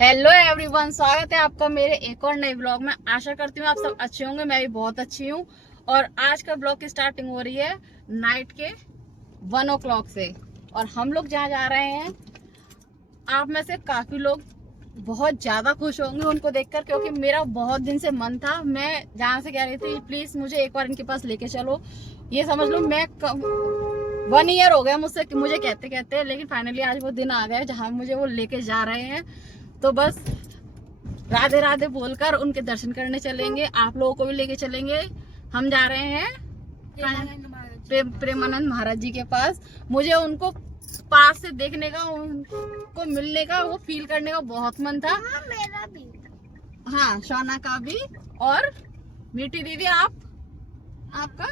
Hello everyone, स्वागत है आपका मेरे एक और नए ब्लॉग में। आशा करती हूँ आप सब अच्छे होंगे। मैं भी बहुत अच्छी हूँ। और आज का ब्लॉग की स्टार्टिंग हो रही है नाइट के 1 o'clock से। और हम लोग जहाँ जा रहे हैं, आप में से काफी लोग बहुत ज्यादा खुश होंगे उनको देखकर, क्योंकि मेरा बहुत दिन से मन था। मैं जहाँ से कह रही थी प्लीज मुझे एक बार इनके पास लेके चलो। ये समझ लो मैं 1 year हो गया मुझे कहते कहते, लेकिन फाइनली आज वो दिन आ गया जहाँ मुझे वो लेके जा रहे हैं। तो बस राधे राधे बोलकर उनके दर्शन करने चलेंगे, आप लोगों को भी लेके चलेंगे। हम जा रहे हैं प्रेमानंद महाराज जी के पास। मुझे उनको पास से देखने का, उनको मिलने का, वो फील करने का बहुत मन था। हाँ, मेरा भी। हाँ, शौना का भी। और मीठी दीदी आपका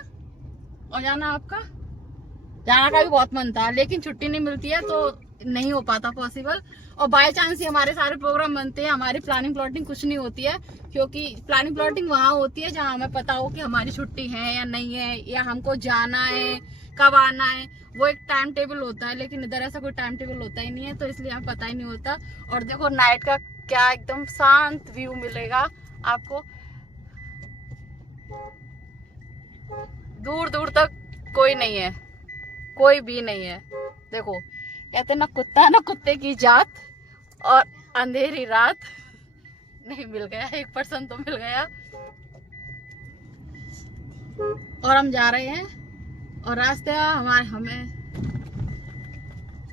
और जाना का भी बहुत मन था, लेकिन छुट्टी नहीं मिलती है तो नहीं हो पाता पॉसिबल। और बाय चांस ही हमारे सारे प्रोग्राम बनते हैं। हमारी प्लानिंग प्लॉटिंग कुछ नहीं होती है, क्योंकि प्लानिंग प्लॉटिंग वहाँ होती है जहाँ हमें पता हो कि हमारी छुट्टी है या नहीं है, या हमको जाना है, कब आना है। वो एक टाइम टेबल होता है, लेकिन इधर ऐसा कोई टाइम टेबल होता ही नहीं है, तो इसलिए हमें पता ही नहीं होता। और देखो नाइट का क्या एकदम शांत व्यू मिलेगा आपको। दूर दूर तक कोई नहीं है, कोई भी नहीं है। देखो कहते ना कुत्ता ना कुत्ते की जात, और अंधेरी रात। नहीं मिल गया, 1% तो मिल गया। और हम जा रहे हैं, और रास्ते हमें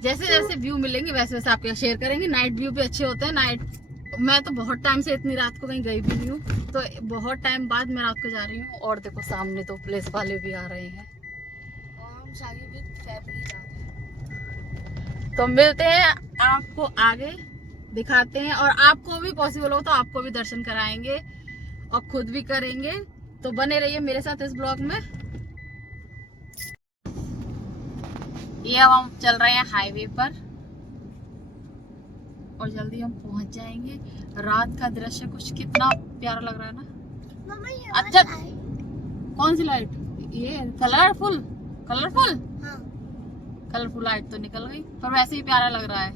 जैसे जैसे व्यू मिलेंगे वैसे वैसे आपके शेयर करेंगे। नाइट व्यू भी अच्छे होते हैं। नाइट मैं तो बहुत टाइम से इतनी रात को कहीं गई भी नहीं हूँ, तो बहुत टाइम बाद मैं रात को जा रही हूँ। और देखो सामने तो पुलिस वाले भी आ रहे हैं, और हम सारी भी फैमिली जा रहे हैं। तो मिलते हैं आपको आगे, दिखाते हैं। और आपको भी पॉसिबल हो तो आपको भी दर्शन कराएंगे और खुद भी करेंगे। तो बने रहिए मेरे साथ इस ब्लॉग में। ये अब हम चल रहे हैं हाईवे पर, और जल्दी हम पहुंच जाएंगे। रात का दृश्य कुछ कितना प्यारा लग रहा है ना। मम्मा, ये अच्छा, लाइट। कौन सी लाइट? ये कलरफुल हाँ। कलरफुल लाइट तो निकल गई, पर वैसे ही प्यारा लग रहा है।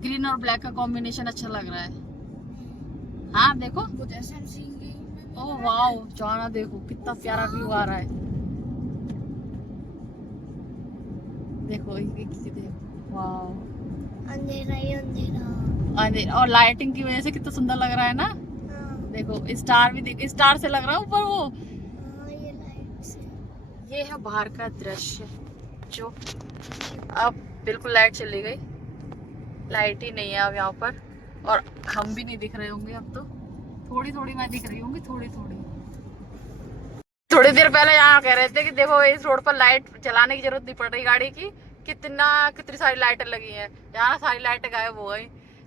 ग्रीन और ब्लैक का कॉम्बिनेशन अच्छा लग रहा है। हाँ देखो, ओह वाओ, जाना देखो कितना प्यारा व्यू आ रहा है। देखो देखो, वाओ, अंधेरा ही अंधेरा। और लाइटिंग की वजह से कितना सुंदर लग रहा है ना। हाँ। देखो स्टार भी, देख स्टार से लग रहा है ऊपर वो। हाँ, ये लाइट से। ये है बाहर का दृश्य, जो अब बिल्कुल लाइट चली गई, लाइट ही नहीं है अब यहाँ पर। और हम भी नहीं दिख रहे होंगे अब तो। थोड़ी थोड़ी मैं दिख रही होंगी, थोड़ी थोड़ी। थोड़ी देर पहले यहाँ कह रहे थे कि देखो इस रोड पर लाइट जलाने की जरूरत नहीं पड़ रही गाड़ी की, कितनी सारी लाइटें लगी हैं। यहाँ सारी लाइटें गायब हो गई।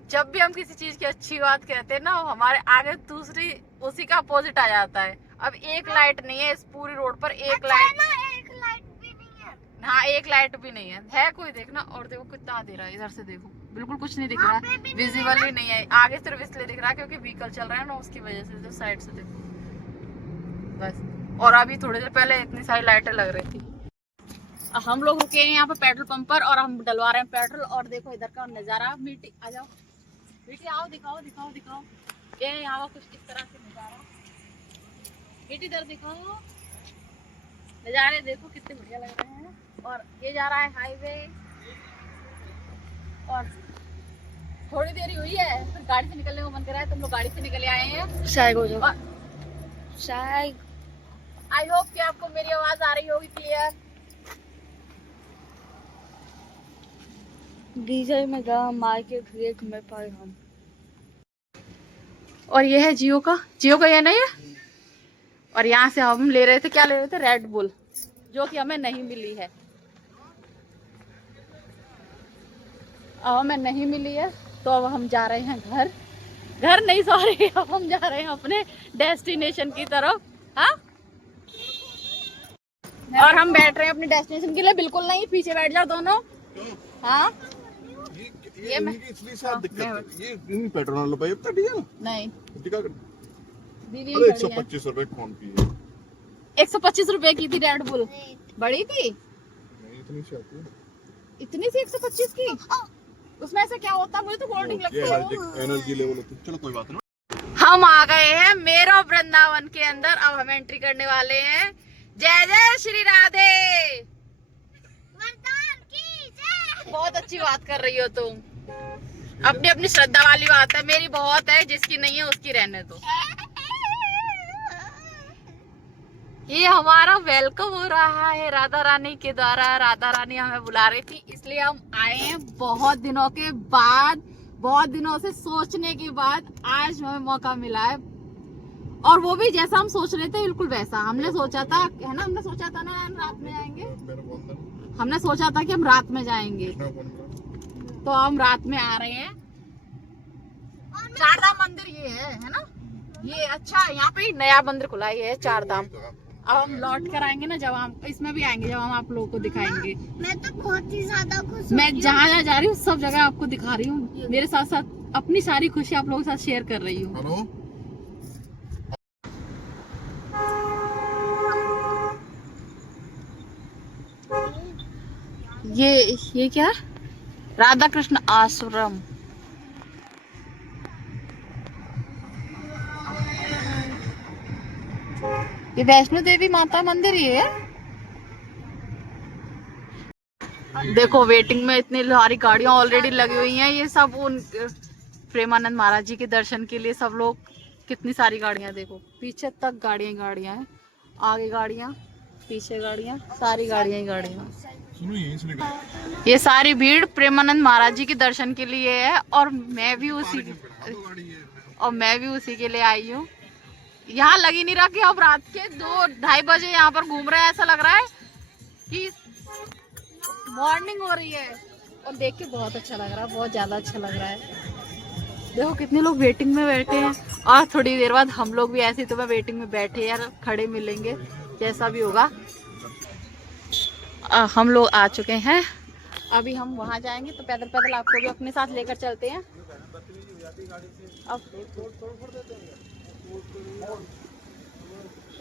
जब भी हम किसी चीज की अच्छी बात कहते हैं ना, हमारे आगे दूसरी उसी का अपोजिट आ जाता है। अब एक लाइट नहीं है इस पूरी रोड पर, एक लाइट ना, एक लाइट भी नहीं है। हाँ, एक लाइट भी नहीं है कोई देखना। और देखो कितना अंधेरा है, इधर से देखो बिल्कुल कुछ नहीं दिख रहा है, विजिबल ही नहीं है। आगे सिर्फ इसलिए दिख रहा है क्योंकि व्हीकल चल रहा है ना, उसकी वजह से। जो साइड से देखो बस। और अभी थोड़ी देर पहले इतनी सारी लाइटें लग रही थी। हम लोग रुके हैं यहाँ पे पेट्रोल पंप पर, और हम डलवा रहे हैं पेट्रोल। और देखो इधर का नजारा। मीठी आ जाओ, मीठी आओ, दिखाओ दिखाओ दिखाओ। ये यहाँ का कुछ इस तरह से नजारा। मीठी इधर दिखाओ, नजारे देखो कितने बढ़िया लग रहे हैं। और ये जा रहा है हाईवे, और थोड़ी देर ही हुई है, फिर गाड़ी से निकलने को मन कर रहा है। तुम लोग गाड़ी से निकले आए हैं शायद हो जाओ। शायद। आई होप कि आपको मेरी आवाज आ रही होगी क्लियर। डीजल में गया मार्केट रेट में पाए हम। और ये है जियो का ये नहीं है। और यहाँ से हम ले रहे थे, क्या ले रहे थे? रेड बुल, जो कि हमें नहीं मिली है। अब हमें नहीं मिली है, तो अब हम जा रहे हैं घर नहीं, सॉरी, अब हम जा रहे हैं अपने डेस्टिनेशन की तरफ। हाँ, और हम बैठ रहे हैं अपने डेस्टिनेशन के लिए। बिल्कुल नहीं, पीछे बैठ जाओ दोनों। हाँ, ये मैं ये पेट्रोल वाला भाई अपना डीजल नहीं, दीदी 125 रुपए कौन की है? 125 रुपए की थी रेड बुल, बड़ी थी। नहीं, इतनी सी आती है। इतनी सी 125 की? उसमें से क्या होता है, मुझे तो कोल्ड ड्रिंक लगती है। एनर्जी लेवल होती है। चलो कोई बात नहीं। हम आ गए हैं मेरो वृंदावन के अंदर। अब हम एंट्री करने वाले हैं। जय जय श्री राधे। बहुत अच्छी बात कर रही हो तुम। अपनी अपनी श्रद्धा वाली बात है, मेरी बहुत है, जिसकी नहीं है उसकी रहने दो। ये हमारा वेलकम हो रहा है राधा रानी के द्वारा। राधा रानी हमें बुला रही थी, इसलिए हम आए हैं बहुत दिनों के बाद, बहुत दिनों से सोचने के बाद आज हमें मौका मिला है। और वो भी जैसा हम सोच रहे थे बिल्कुल वैसा। हमने सोचा था, है ना, हमने सोचा था ना रात में आएंगे। हमने सोचा था कि हम रात में जाएंगे, तो हम रात में आ रहे हैं। चारधाम मंदिर ये है ना, ये अच्छा यहाँ पे नया मंदिर खुला है, ये है चारधाम। अब हम लौट कर आएंगे ना, जब हम इसमें भी आएंगे, जब हम आप लोगों को दिखाएंगे। मैं तो बहुत ही ज्यादा खुश। मैं जहाँ जहाँ जा रही हूँ सब जगह आपको दिखा रही हूँ, मेरे साथ साथ अपनी सारी खुशी आप लोगों के साथ शेयर कर रही हूँ। ये क्या, राधा कृष्ण आश्रम। ये वैष्णो देवी माता मंदिर ही है। देखो वेटिंग में इतनी सारी गाड़ियां ऑलरेडी लगी हुई हैं। ये सब उन प्रेमानंद महाराज जी के दर्शन के लिए सब लोग, कितनी सारी गाड़ियां देखो, पीछे तक गाड़ियां हैं, आगे गाड़ियां, पीछे गाड़ियां, सारी गाड़ियां ही गाड़ियां। ये सारी भीड़ प्रेमानंद महाराज जी के दर्शन के लिए है, और मैं भी उसी के लिए आई हूँ। यहाँ लग ही नहीं रहा कि अब रात के 2-2:30 बजे यहाँ पर घूम रहे हैं। ऐसा लग रहा है कि मॉर्निंग हो रही है, और देख के बहुत अच्छा लग रहा है, बहुत ज्यादा अच्छा लग रहा है। देखो कितने लोग वेटिंग में बैठे हैं, और थोड़ी देर बाद हम लोग भी ऐसे तो मैं वेटिंग में बैठे यार, खड़े मिलेंगे जैसा भी होगा। हम लोग आ चुके हैं, अभी हम वहां जाएंगे, तो पैदल पैदल आपको भी अपने साथ लेकर चलते हैं। अब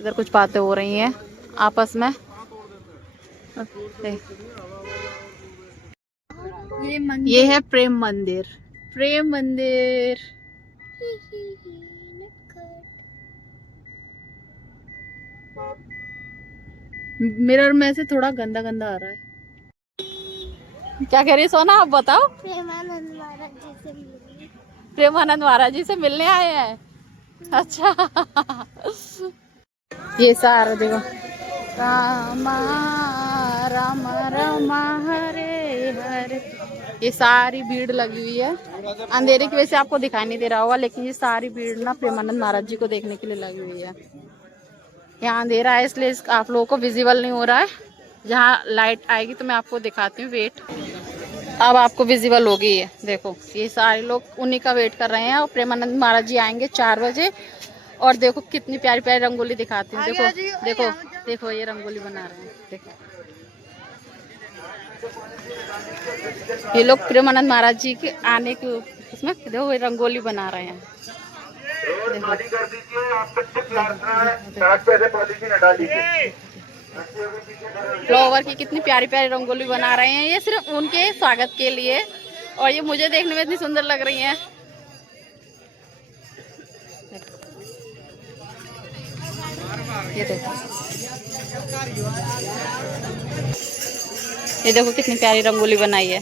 इधर कुछ बातें हो रही हैं आपस में। ये है प्रेम मंदिर, प्रेम मंदिर। मिरर में से थोड़ा गंदा गंदा आ रहा है। क्या कह रही है सोना, आप बताओ। प्रेमानंद महाराज जी से मिलने। प्रेमानंद महाराज जी से मिलने आए हैं। अच्छा ये सारा देखो, राम राम राम हरे हरे। ये सारी भीड़ लगी हुई है। अंधेरे की वजह से आपको दिखाई नहीं दे रहा होगा, लेकिन ये सारी भीड़ ना प्रेमानंद महाराज जी को देखने के लिए लगी हुई है। यहाँ अंधेरा है इसलिए आप लोगों को विजिबल नहीं हो रहा है। जहाँ लाइट आएगी तो मैं आपको दिखाती हूँ। वेट, अब आपको विजिबल होगी। ये देखो, ये सारे लोग उन्हीं का वेट कर रहे हैं, और प्रेमानंद महाराज जी आएंगे 4 बजे। और देखो कितनी प्यारी प्यारी रंगोली दिखाती हूँ। देखो देखो देखो, ये रंगोली बना रहे हैं। देखो ये लोग प्रेमानंद महाराज जी के आने के उसमें देखो ये रंगोली बना रहे हैं। फ्लावर की कितनी प्यारी प्यारी रंगोली बना रहे हैं, ये सिर्फ उनके स्वागत के लिए, और ये मुझे देखने में इतनी सुंदर लग रही हैं। ये देखो कितनी प्यारी रंगोली बनाई है,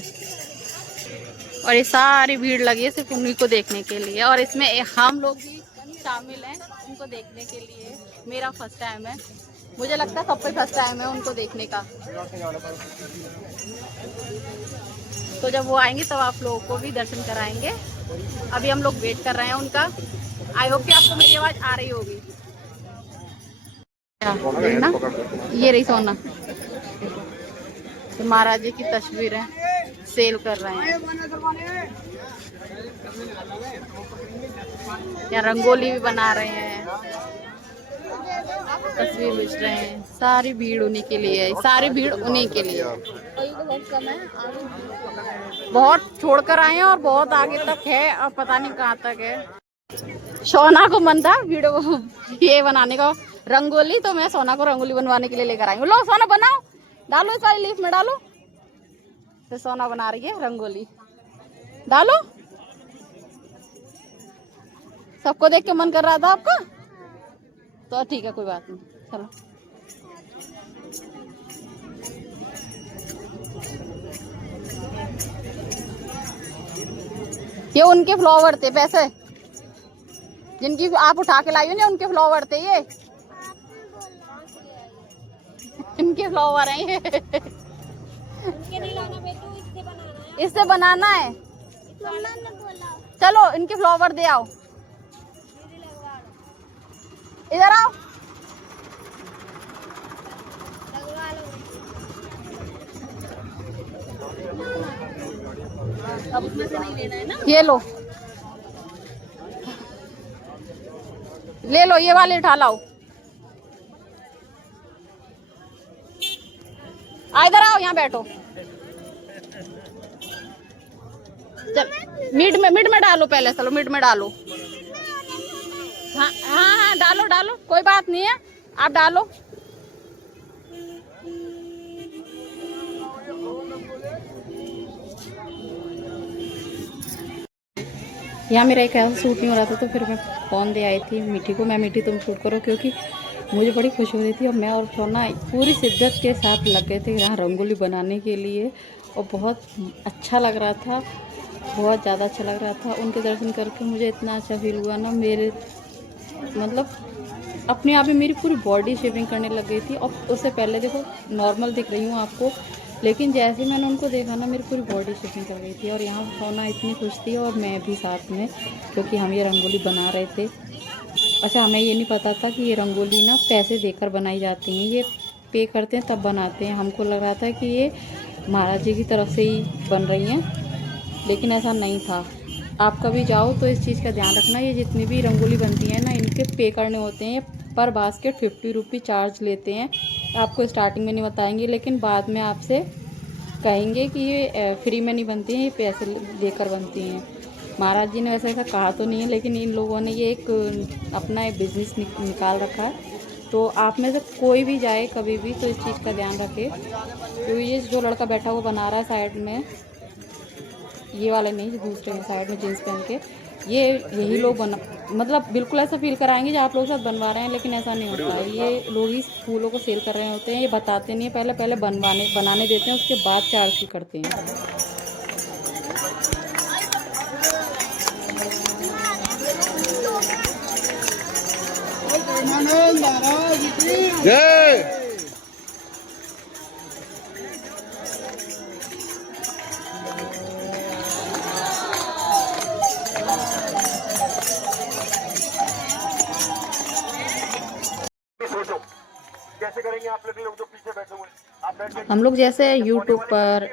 और ये सारी भीड़ लगी है सिर्फ उन्हीं को देखने के लिए। और इसमें हम लोग भी शामिल हैं उनको देखने के लिए। मेरा फर्स्ट टाइम है, मुझे लगता है सबका फर्स्ट टाइम है उनको देखने का। तो जब वो आएंगे तब आप लोगों को भी दर्शन कराएंगे। अभी हम लोग वेट कर रहे हैं उनका। आई होप कि आपको मेरी आवाज आ रही होगी। ना ये रही सोना, तो महाराज जी की तस्वीर है, सेल कर रहे हैं। यहाँ रंगोली भी बना रहे हैं, तस्वीर बेच रहे हैं। सारी भीड़ उन्हीं के लिए है, सारी भीड़ उन्हीं के लिए। बहुत कम है, बहुत छोड़कर आए हैं, और बहुत आगे तक है, और पता नहीं कहाँ तक है। सोना को मन था वीडियो ये बनाने का, रंगोली, तो मैं सोना को रंगोली बनवाने के लिए लेकर आई हूँ। लो सोना बनाओ, डालो इस वाली लीफ में डालो। तो सोना बना रही है रंगोली। डालो। सबको देख के मन कर रहा था आपका, तो ठीक है कोई बात नहीं, चलो। ये उनके फ्लावर थे, पैसे जिनकी आप उठा के लाई हो ना, उनके फ्लावर थे ये। इनके फ्लावर हैं ये। उनके नहीं लाना बेटू, इससे बनाना है। इससे बनाना है। मम्मा ने बोला। चलो इनके फ्लावर दे आओ, इधर आओ। लगवा लो। अब उसमें से नहीं लेना है ना, ये लो, ले लो, ये वाले उठा लाओ। इधर आओ, यहाँ बैठो। चल मिड में डालो पहले, चलो मिड में डालो। हाँ हाँ हाँ, डालो डालो, कोई बात नहीं है, आप डालो। यहाँ मेरा एक ऐसा शूट नहीं हो रहा था, तो फिर मैं फ़ोन दे आई थी मीठी को, मैं मीठी तुम शूट करो, क्योंकि मुझे बड़ी खुशी हो रही थी। और मैं और सोना पूरी शिद्दत के साथ लग गए थे यहाँ रंगोली बनाने के लिए, और बहुत अच्छा लग रहा था, बहुत ज़्यादा अच्छा लग रहा था। उनके दर्शन करके मुझे इतना अच्छा फील हुआ ना, मेरे मतलब अपने आप ही मेरी पूरी बॉडी शेविंग करने लग गई थी। और उससे पहले देखो नॉर्मल दिख रही हूँ आपको, लेकिन जैसे मैंने उनको देखा ना, मेरी पूरी बॉडी शेविंग कर गई थी। और यहाँ सोना इतनी खुश थी और मैं भी साथ में, क्योंकि हम ये रंगोली बना रहे थे। अच्छा, हमें ये नहीं पता था कि ये रंगोली ना पैसे देकर बनाई जाती हैं, ये पे करते हैं तब बनाते हैं। हमको लग रहा था कि ये महाराज जी की तरफ से ही बन रही हैं, लेकिन ऐसा नहीं था। आप कभी जाओ तो इस चीज़ का ध्यान रखना, ये जितनी भी रंगोली बनती है ना, इनके पे करने होते हैं। पर बास्केट 50 रुपये चार्ज लेते हैं। आपको स्टार्टिंग में नहीं बताएंगे, लेकिन बाद में आपसे कहेंगे कि ये फ्री में नहीं बनती हैं, ये पैसे देकर बनती हैं। महाराज जी ने वैसे ऐसा कहा तो नहीं है, लेकिन इन लोगों ने ये एक अपना एक बिज़नेस निकाल रखा है। तो आप में से कोई भी जाए कभी भी तो इस चीज़ का ध्यान रखे, क्योंकि ये जो लड़का बैठा हुआ बना रहा है साइड में, ये वाले नहीं, जो दूसरे हैं साइड में जीन्स पहन के, ये यही लोग मतलब बिल्कुल ऐसा फील कराएंगे जो आप लोग साथ बनवा रहे हैं, लेकिन ऐसा नहीं होता है। ये लोग ही फूलों को सेल कर रहे होते हैं, ये बताते नहीं है, पहले बनाने देते हैं, उसके बाद चार्ज भी करते हैं। जय कैसे करेंगे आप लोग जो पीछे बैठे हुए। हम लोग जैसे यूट्यूब पर,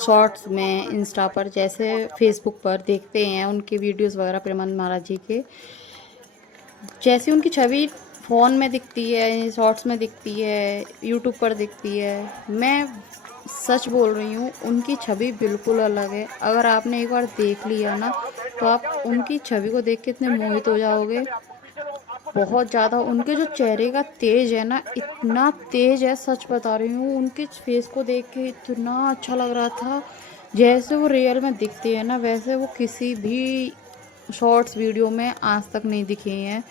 शॉर्ट्स में, इंस्टा पर, जैसे फेसबुक पर देखते हैं उनके वीडियोस वगैरह प्रेमानंद महाराज जी के, जैसे उनकी छवि फ़ोन में दिखती है, शॉर्ट्स में दिखती है, यूट्यूब पर दिखती है, मैं सच बोल रही हूँ, उनकी छवि बिल्कुल अलग है। अगर आपने एक बार देख लिया ना, तो आप उनकी छवि को देख के इतने मोहित हो जाओगे, बहुत ज़्यादा। उनके जो चेहरे का तेज है ना, इतना तेज है, सच बता रही हूँ। उनके फेस को देख के इतना अच्छा लग रहा था, जैसे वो रियल में दिखते हैं ना, वैसे वो किसी भी शॉर्ट्स वीडियो में आज तक नहीं दिखे हैं।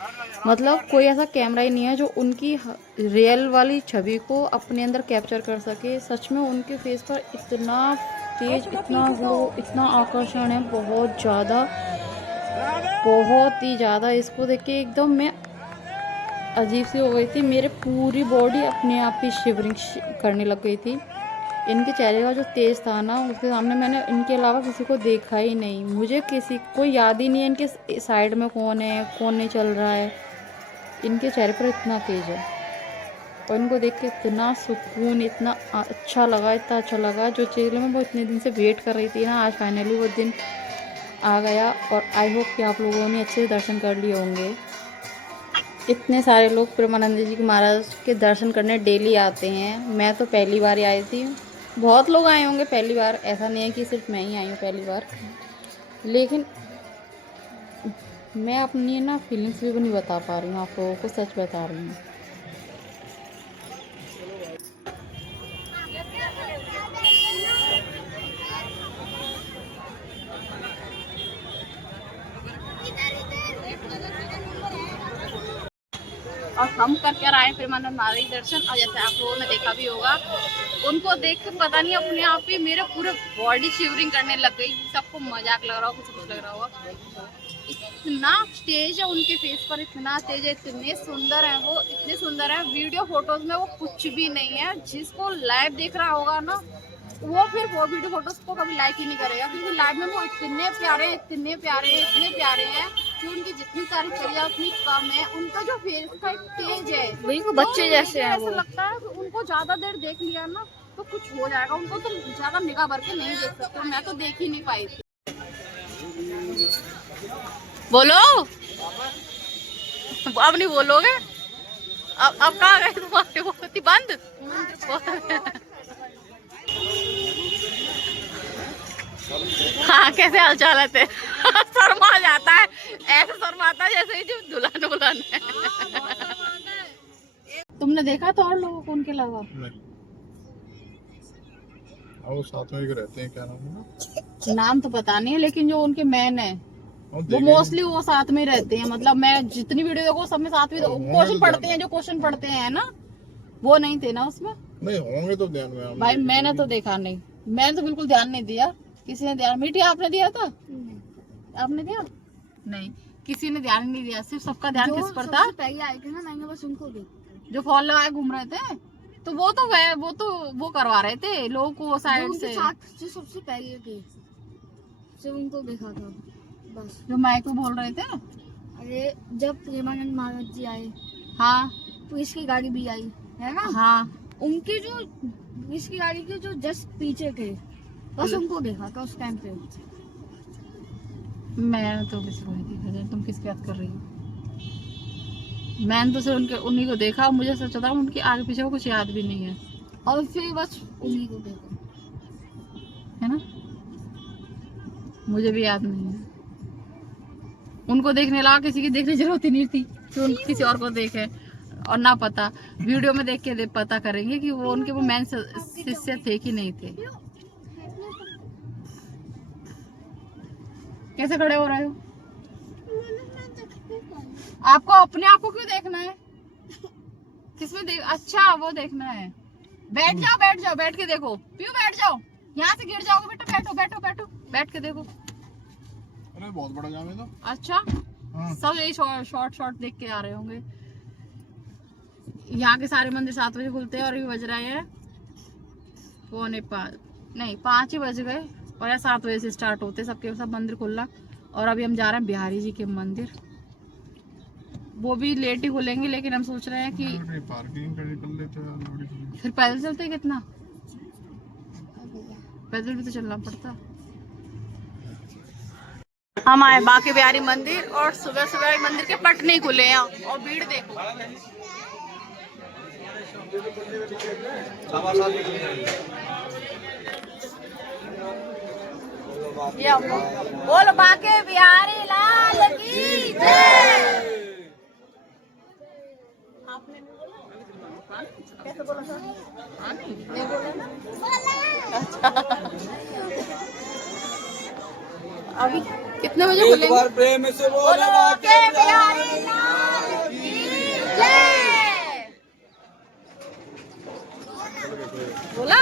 मतलब कोई ऐसा कैमरा ही नहीं है जो उनकी रियल वाली छवि को अपने अंदर कैप्चर कर सके। सच में उनके फेस पर इतना तेज, इतना ग्लो, इतना आकर्षण है, बहुत ज़्यादा, बहुत ही ज़्यादा। इसको देख के एकदम मैं अजीब सी हो गई थी, मेरे पूरी बॉडी अपने आप ही शिवरिंग करने लग गई थी। इनके चेहरे का जो तेज़ था ना, उसके सामने मैंने इनके अलावा किसी को देखा ही नहीं। मुझे किसी को याद ही नहीं है इनके साइड में कौन है, कौन नहीं चल रहा है। इनके चेहरे पर इतना तेज है, और इनको देख के इतना सुकून, इतना अच्छा लगा, इतना अच्छा लगा। जो चीज़ मैं वो इतने दिन से वेट कर रही थी ना, आज फाइनली वो दिन आ गया। और आई होप कि आप लोगों ने अच्छे से दर्शन कर लिए होंगे। इतने सारे लोग प्रेमानंद जी के महाराज के दर्शन करने डेली आते हैं। मैं तो पहली बार ही आई थी, बहुत लोग आए होंगे पहली बार, ऐसा नहीं है कि सिर्फ मैं ही आई हूँ पहली बार। लेकिन मैं अपनी ना फीलिंग्स भी नहीं बता पा रही हूँ आप लोगों को, सच बता रही हूँ। और हम कर आए फिर मैंने नारी दर्शन। और जैसे आप लोगों ने देखा भी होगा, उनको देख के पता नहीं अपने आप ही मेरे पूरे बॉडी शिवरिंग करने लग गई। सबको मजाक लग रहा हो, कुछ लग रहा होगा। इतना तेज है उनके फेस पर, इतना तेज है, इतने सुंदर है वो, इतने सुंदर है। वीडियो फोटोज में वो कुछ भी नहीं है। जिसको लाइव देख रहा होगा ना, वो फिर वो वीडियो फोटोज को कभी लाइक ही नहीं करेगा, क्योंकि लाइव में वो इतने प्यारे हैं, इतने प्यारे हैं, इतने प्यारे हैं कि उनकी जितनी तारीफ करी जाए उतनी कम है। उनका जो फेस का तेज है, वही को बच्चे जैसे हैं ऐसा वो। लगता है कि उनको ज्यादा देर देख लिया ना तो कुछ हो जाएगा। उनको तो ज्यादा निगाह भर के नहीं देख सकते। मैं तो देख ही नहीं पाई थी। बोलो, अब नहीं बोलोगे? अब कहाँ गए तुम्हारे वो बंद? हाँ, कैसे हाल चाल है तेरे? शर्मा जाता है, ऐसा शर्माता है जैसे जो दुल्हन उल्हन है। तुमने देखा तो और लोगों को उनके अलावा? वो साथ में भी रहते हैं, क्या नाम है ना? नाम तो पता नहीं है, लेकिन जो उनके मैन है वो मोस्टली वो साथ में रहते हैं। मतलब मैं जितनी वीडियो देखो सब में साथ में क्वेश्चन पढ़ते हैं, जो क्वेश्चन पढ़ते हैं ना, वो नहीं थे ना उसमें। नहीं होंगे तो ध्यान में भाई मैंने तो देखा नहीं, मैंने तो बिल्कुल ध्यान नहीं दिया। किसी ने ध्यान? मीठी आपने दिया था? आपने दिया? नहीं, किसी ने ध्यान नहीं दिया। सिर्फ सबका ध्यान किस पर था? पहले आए थे ना, मैंने बस उनको देखा। जो फॉल लगाए घूम रहे थे, तो वो करवा रहे थे लोगों को साइड से। जो सबसे पहले थे, सिर्फ उनको देखा था बस। जो माइक में बोल रहे थे। अरे जब प्रेमानंद महाराज जी आए, हाँ, पुलिस की गाड़ी भी आई है ना, हाँ, उनके जो पुलिस की गाड़ी के जो जस्ट पीछे थे, बस उनको देखा था उस टाइम पे। मैंने तो किसी को नहीं देखा। तुम किसकी बात कर रही हो? मैंने तो सिर्फ उन्हीं को देखा। मुझे सच बता, उनके आगे पीछे को कुछ याद भी नहीं है। और फिर बस उन्हीं को देखा, है ना? मुझे भी याद नहीं है। उनको देखने लगा, किसी की देखने की जरूरत ही नहीं थी कि उन किसी और को देखे। और ना पता, वीडियो में देख के पता करेंगे कि वो उनके वो मैन शिष्य थे कि नहीं थे। कैसे खड़े हो रहे हो? आपको अपने आप को क्यों देखना है? किसमें देख? अच्छा, वो देखना है। बैठ जाओ, बैठ जाओ, बैठ के देखो। क्यों बैठ जाओ? यहाँ से गिर जाओगे बेटा। बैठो बैठो बैठो, बैठ के देखो। अरे बहुत बड़ा जाम है तो। अच्छा, हाँ। सब यही शॉर्ट देख के आ रहे होंगे। यहाँ के सारे मंदिर 7 बजे खुलते हैं और अभी बज रहे हैं 5 ही बज गए। और यार 7 बजे से स्टार्ट होते सबके सब मंदिर खुलना। और अभी हम जा रहे हैं बिहारी जी के मंदिर। वो भी लेट ही खुलेंगे, लेकिन हम सोच रहे हैं कि पार्किंग कर निकल लेते हैं। फिर पैदल चलते हैं। कितना पैदल भी तो चलना पड़ता। हम आए बांके बिहारी मंदिर और सुबह सुबह मंदिर के पट नहीं खुले हैं और भीड़ देखो। ये बोल बांके बिहारी लाल की जय। आपने भी बोला? कैसे बोला था? नहीं बोला। अच्छा, अभी कितने बजे खुलेंगे? एक बार प्रेम से बोलो बांके बिहारी लाल की जय। बोला?